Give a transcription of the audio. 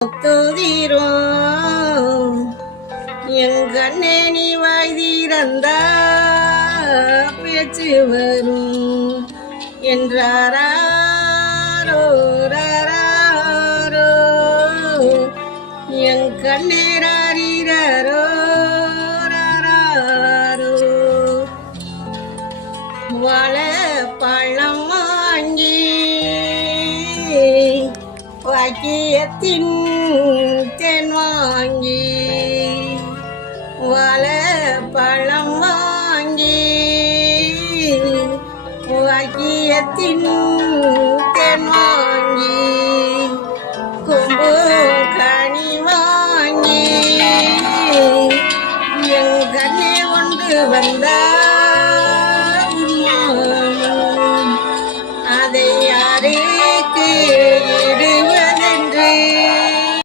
முத்துதீரோ எங்கண்ணே நீ வாய்தீரந்தா பேச்சு வரும் என்றாரோ என் கண்ணேராரோ வாழை பழம் வாங்கி வாக்கியத்தின் தென் வாங்கி வாழை பழம் வாங்கி வாக்கியத்தின் தென் வாங்கி கொம்பு கனி வாங்கி என் கண்ணே கொண்டு வந்த